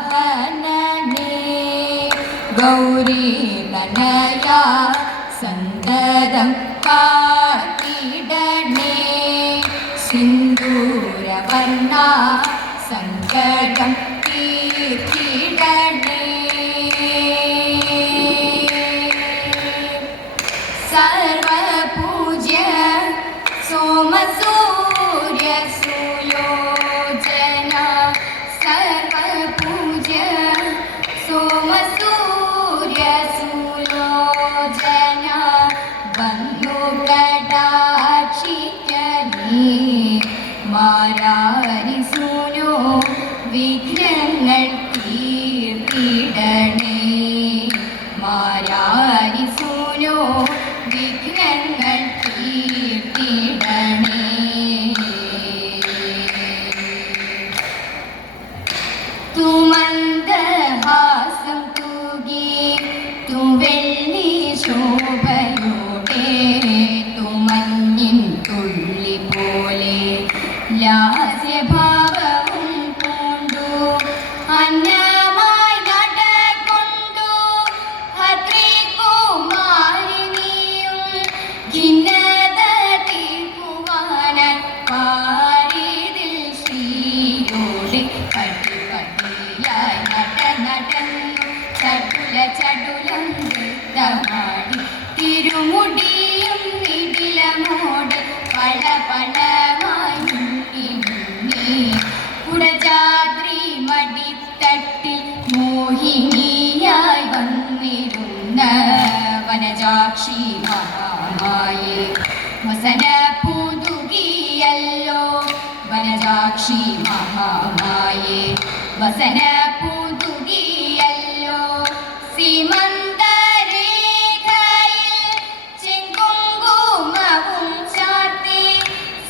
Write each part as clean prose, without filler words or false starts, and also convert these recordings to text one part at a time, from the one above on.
മൂഷികവാഹനനേ ഗൗരീതനയാ സന്തതം കാത്തിടണേ സിന്ദൂരവർണ്ണ സങ്കടം തീർത്തിടണേ സർവപൂജ്യ സോമസൂര്യ സുയോജന സർവപൂജ്യ സോമസൂര്യ സുയോജന വന്നു കടാക്ഷിക്കനീ മാരാരി സൂനോ വിഘ്നങ്ങൾ തീർത്തിടണേ മാരാരി സൂനോ വിഘ്നങ്ങൾ തീർത്തിടണേ തുമന്ദഹാസം തൂകി തുവെള്ളി ശോഭയോടെ തുമഞ്ഞിൻ തുള്ളി പോലെ ലാസ്യഭാവവും പൂണ്ടു അന്നമായി നടകൊണ്ടു ഹത്രികുമാരിനിയും ഖിന്നത തീർക്കുവാനായി പാരിതിൽ ശ്രീയോടെ പടിപടിയായി നടന്നു ചടുലം നൃത്തമാടി തിരുമുടിയും നിടിലമോടെ പളപളമായി കുടജാദ്രി മടിത്തട്ടിൽ മോഹിനിയായി വന്നിരുന്ന വനജാക്ഷി മഹാമായേ വസന പുതുകിയല്ലോ വനജാക്ഷി മഹാമായേ വസന പുതുകിയല്ലോ സീമന്തരേഖയിൽ ചെങ്കുങ്കുമവും ചാർത്തി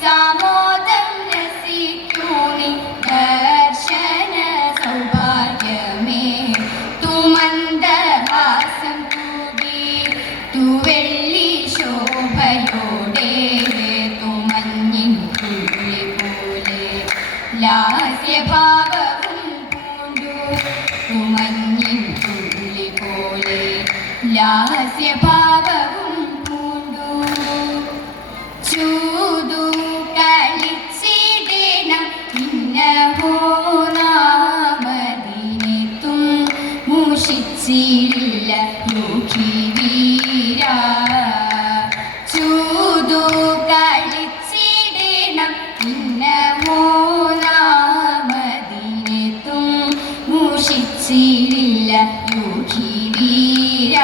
സാമോദം രസിക്കൂണി ദർശന സൗഭാഗ്യമേ തുമന്ദഹാസം തൂകി തുവെള്ളി ശോഭയോടെ തുമഞ്ഞിൻ തുള്ളി പോലെ ലാസ്യഭാവവും പൂണ്ടു തുമഞ്ഞിൻ തുള്ളി പോലെ ലാസ്യഭാവവും പൂണ്ടു ചൂതു കളിച്ചിടണം ഇന്നഹോ നാമദിനെത്തും മൂഷിച്ചില്ല യോഗി വീര ചൂതു കളിച്ചിടണം ഇന്നഹോ നാമദിനെത്തും മൂഷിച്ചില്ല യോഗി വീര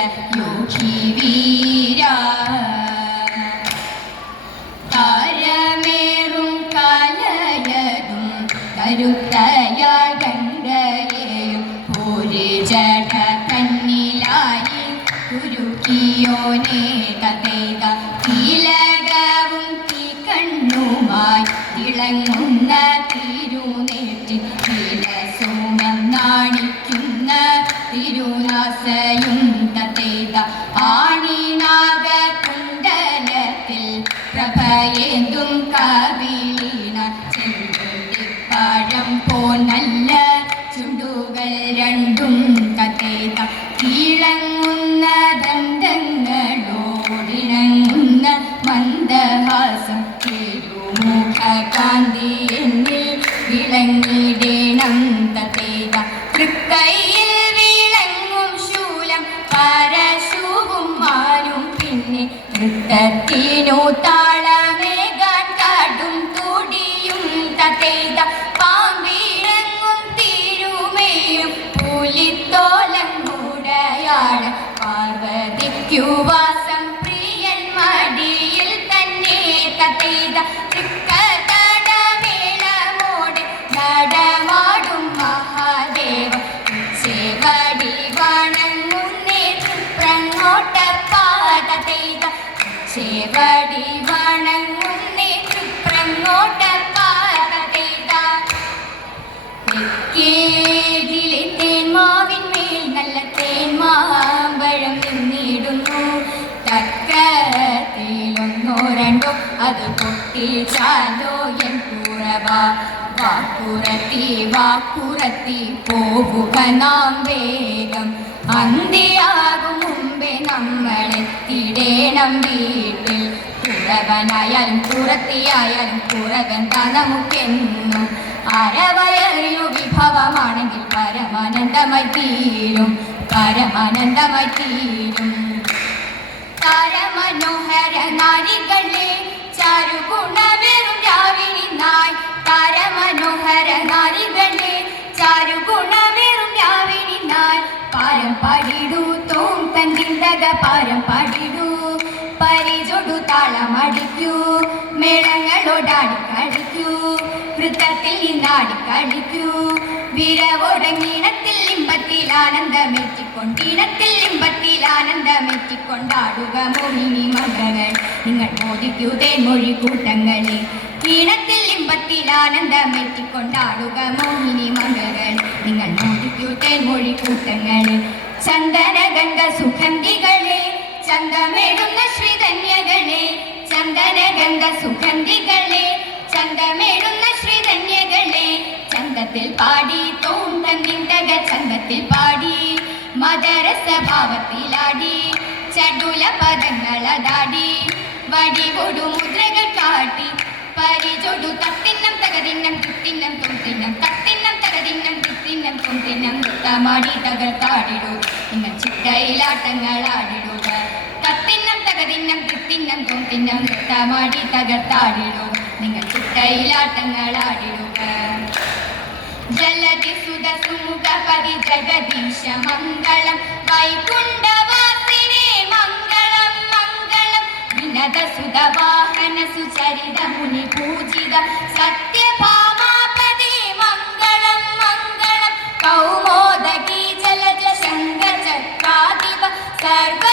യോഗി വീര താരമേറും കാലയതും കരുത്തയാൾ ഗംഗയെയും ഒരു ജട കണ്ണിലായി ഉരുക്കിയോനേ തതേത തിലകവും തീക്കണ്ണുമായി തിളങ്ങുന്ന തിരുനേറ്റി തിലസോമം നാണിക്കുന്ന തിരുനാസയും തതേത ആണിനാഗകുണ്ടലത്തിൽ പ്രഭയേന്തും കവിളീണ ചെറുപഴം പോന്നല്ല ചുണ്ടുകൾ രണ്ടും തതേത തിളങ്ങുന്ന ദന്തങ്ങളോടിണങ്ങുന്ന മന്ദഹാസം തിരുമുഖകാന്തി എന്നിൽ വിളങ്ങിടേണം തതേത തൃക്കൈയിൽ വിളങ്ങും ശൂലം പരശുവും മാനും പിന്നെ നൃത്തത്തിനു താളമേകാൻ കാടും തുടിയും തതേത പാമ്പിഴങ്ങും തിരുമേയും പുലിത്തോലം കൂടയാട് പാർവതിക്കു വാസം പ്രിയൻ മടിയിൽ തന്നെ തതേത തൃക്കതടമേളമോടെ നടമാടും മഹാദേവ ചേവടി വണങ്ങുന്നേ തൃപ്രങ്ങോട്ടപ്പാതതേത ചേവടി വണങ്ങുന്നേ തൃപ്രങ്ങോട്ടപ്പാതതേത തെക്കേതിലെ തേന്മാവിന്മേൽ നല്ല തേന്മാമ്പഴം നിന്നിടുന്നു തക്കത്തിലൊന്നോ രണ്ടോ അത് പൊട്ടിച്ചാലോ എൻ കുറവാ വാക്കുറത്തി പോവുക നാം വേഗം അന്തിയാകും മുമ്പേ നമ്മളെത്തിടേണം വീട്ടിൽ കുറവനായാലും കുറത്തിയായാലും കുറവെന്താ നമുക്കെന്നും അരവയറിയു വിഭവമാണെങ്കിൽ പരമാനന്ദമായി തീരും താരമനോഹര നാരികളെ ചാരുഗുണവേറും രാവിനായി താരമനോഹര നാരികളെ ചാരുഗുണവേറും രാവിനായി പാരം പാടിടൂ തോം തന്നിന്തക പാരം പാടിടൂ പരിചൊടു താളമടിക്കൂ മേളങ്ങളോടാടി കളിക്കൂ വൃത്തത്തിൽ നിന്നാടി കളിക്കൂ വിരവോടങ്ങീണത്തിൽ ഇമ്പത്തിൽ ആനന്ദമെത്തിക്കൊണ്ടാടുക മോഹിനി മകളെ നിങ്ങൾ മോദിക്കൂ തേൻമൊഴി കൂട്ടങ്ങളെ ഈണത്തിൽ ഇമ്പത്തിൽ ആനന്ദമെത്തിക്കൊണ്ടാടുക മോഹിനി മകളെ നിങ്ങൾ മോദിക്കൂ തേൻമൊഴി കൂട്ടങ്ങളെ ചന്ദനഗന്ധ സുഗന്ധികളെ ചന്തമേടുന്ന ശ്രീധന്യകളെ ചന്ദനഗന്ധ സുഗന്ധികളെ ചന്തമേടുന്ന ശ്രീധന്യകളെ ചന്തത്തിൽ പാടി തോം തന്നിന്തക ചന്തത്തിൽ പാടി മദരസഭാവത്തിലാടി ചടുല പദങ്ങളതാടി വടികൊടു മുദ്രകൾ കാട്ടി പരിചൊടു തത്തിന്നം തകതിന്നം തുത്തിന്നം തുത്തിന്നം തത്തിന്നം തകതിന്നം തുത്തിന്നം തുത്തിന്നം നൃത്തമാടി തകർത്താടിടൂ നിങ്ങൾ ചിട്ടയിലാട്ടങ്ങളാടിടുക തത്തിന്നം തകതിന്നം തുത്തിന്നം തുത്തിന്നം നൃത്തമാടി തകർത്താടിടൂ നിങ്ങൾ ചിട്ടയിലാട്ടങ്ങളാടിടുക ജലതി സുത സുമുഖ പതി ജഗദീശ മംഗളം വൈകുണ്ഠവാസിനേ മംഗളം വിനത സുത വാഹന സുചരിത മുനി പൂജിത സത്യഭാമാപതി മംഗളം കൗമോദകി ജലജ ശങ്ക ചക്രാധിപ സർവ